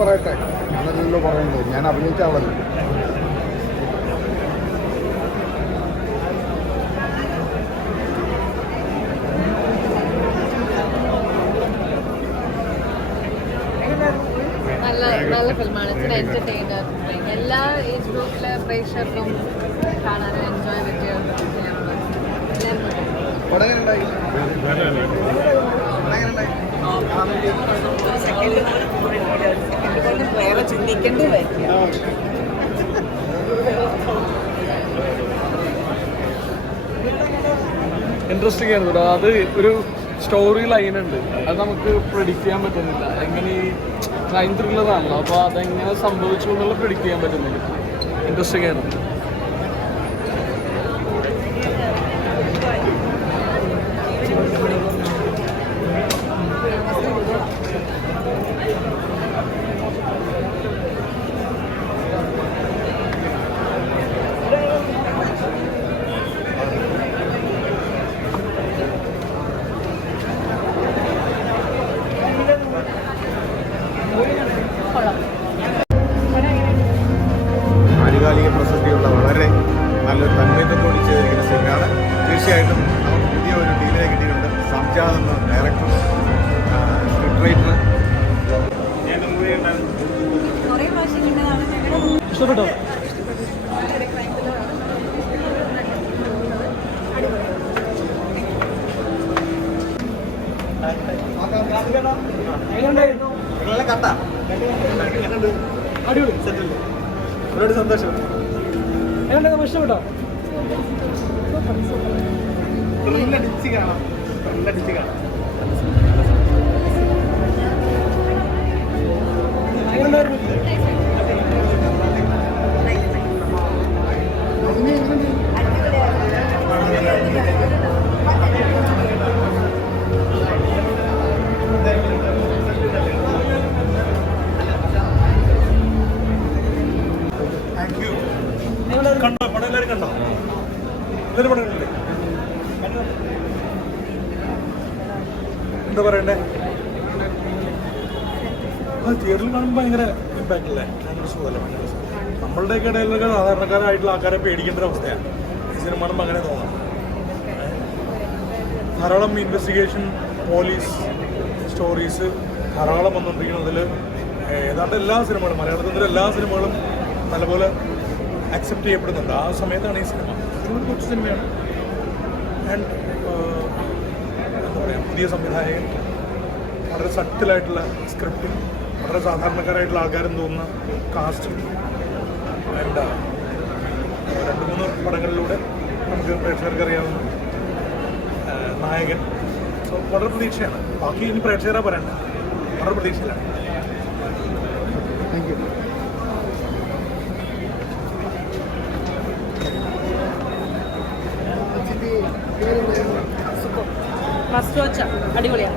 പറയട്ടെ, ഞാനല്ലല്ലോ പറയുന്നത്, ഞാൻ അഭിനയിച്ച ആളല്ല. നല്ല ഫിലിമാണ്. It's an entertainer. എല്ലാ ഏജ് ഗ്രൂപ്പിലെ പ്രേക്ഷകർക്കും കാണാനും എൻജോയ് പറ്റിയ വേറെ ചിന്തിക്കേണ്ടി വരും. ഇൻട്രസ്റ്റിംഗ് ആയിരുന്നു. അത് ഒരു സ്റ്റോറി ലൈൻ ഉണ്ട്, അത് നമുക്ക് പ്രെഡിക്റ്റ് ചെയ്യാൻ പറ്റുന്നില്ല. എങ്ങനെ ഈ ക്രൈം ത്രില്ലറാണല്ലോ, അപ്പോൾ അതെങ്ങനെ സംഭവിച്ചു എന്നുള്ള പ്രെഡിക്റ്റ് ചെയ്യാൻ പറ്റുന്നില്ല. ഇൻട്രസ്റ്റിംഗ് ആയിരുന്നു. ആനുകാലിക പ്രസക്തിയുള്ള വളരെ നല്ലൊരു തന്മയത്തോടുകൂടി ചെയ്തിരിക്കുന്ന സിനിമയാണ്. തീർച്ചയായിട്ടും നമുക്ക് പുതിയ ഒരു ടീമിനെ കിട്ടിയിട്ടുണ്ട്. സംജാദ് എന്ന ഡയറക്ടർ, സ്ക്രിപ്റ്റ് റൈറ്റർ. ഇഷ്ടപ്പെട്ടോ? അടിപൊളി, ഒരുപാട് സന്തോഷം. എങ്ങനെയുണ്ടായിരുന്നു? ഇഷ്ടപ്പെട്ടോ? ടിച്ച് കാണാം, നല്ല ടിച്ച് കാണാം. എങ്ങനെയുണ്ടായിരുന്നു? കണ്ടോ? പടം എല്ലാവരും കണ്ടോ? എല്ലാവരും പടം കണ്ടില്ലേ? എന്താ പറയണ്ടേ? തിയേറ്ററിൽ കാണുമ്പോൾ ഭയങ്കര ഇമ്പാക്റ്റ് അല്ലേ? ഭയങ്കര സുഖമല്ലേ? ഭയങ്കര സുഖം. നമ്മളുടെയൊക്കെ ഇടയിലൊക്കെ സാധാരണക്കാരായിട്ടുള്ള ആൾക്കാരെ പേടിക്കേണ്ട ഒരു അവസ്ഥയാണ് ഈ സിനിമ കാണുമ്പോൾ. അങ്ങനെ തോന്നാം. ധാരാളം ഇൻവെസ്റ്റിഗേഷൻ, പോലീസ് സ്റ്റോറീസ് ധാരാളം വന്നുകൊണ്ടിരിക്കുന്നതിൽ ഏതാണ്ട് എല്ലാ സിനിമകളും, മലയാളത്തിലെ എല്ലാ സിനിമകളും നല്ലപോലെ അക്സെപ്റ്റ് ചെയ്യപ്പെടുന്നുണ്ട്. ആ സമയത്താണ് ഈ സിനിമ ഒരു കൊച്ചു സിനിമയാണ്. ആൻഡ് എന്താ പറയുക, പുതിയ സംവിധായകൻ, വളരെ സട്ടിലായിട്ടുള്ള സ്ക്രിപ്റ്റും, വളരെ സാധാരണക്കാരായിട്ടുള്ള ആൾക്കാരും തോന്നുന്ന കാസ്റ്റും, ആൻഡ് 2-3 പടങ്ങളിലൂടെ നമുക്ക് പ്രേക്ഷകർക്ക് അറിയാവുന്ന നായകൻ. സോ വളരെ പ്രതീക്ഷയാണ്. ബാക്കി ഇനി പ്രേക്ഷകരാ പറയണ്ട, വളരെ പ്രതീക്ഷയിലാണ്. Thank you. ഫസ്റ്റ് വാച്ച് അടിപൊളിയാണ്.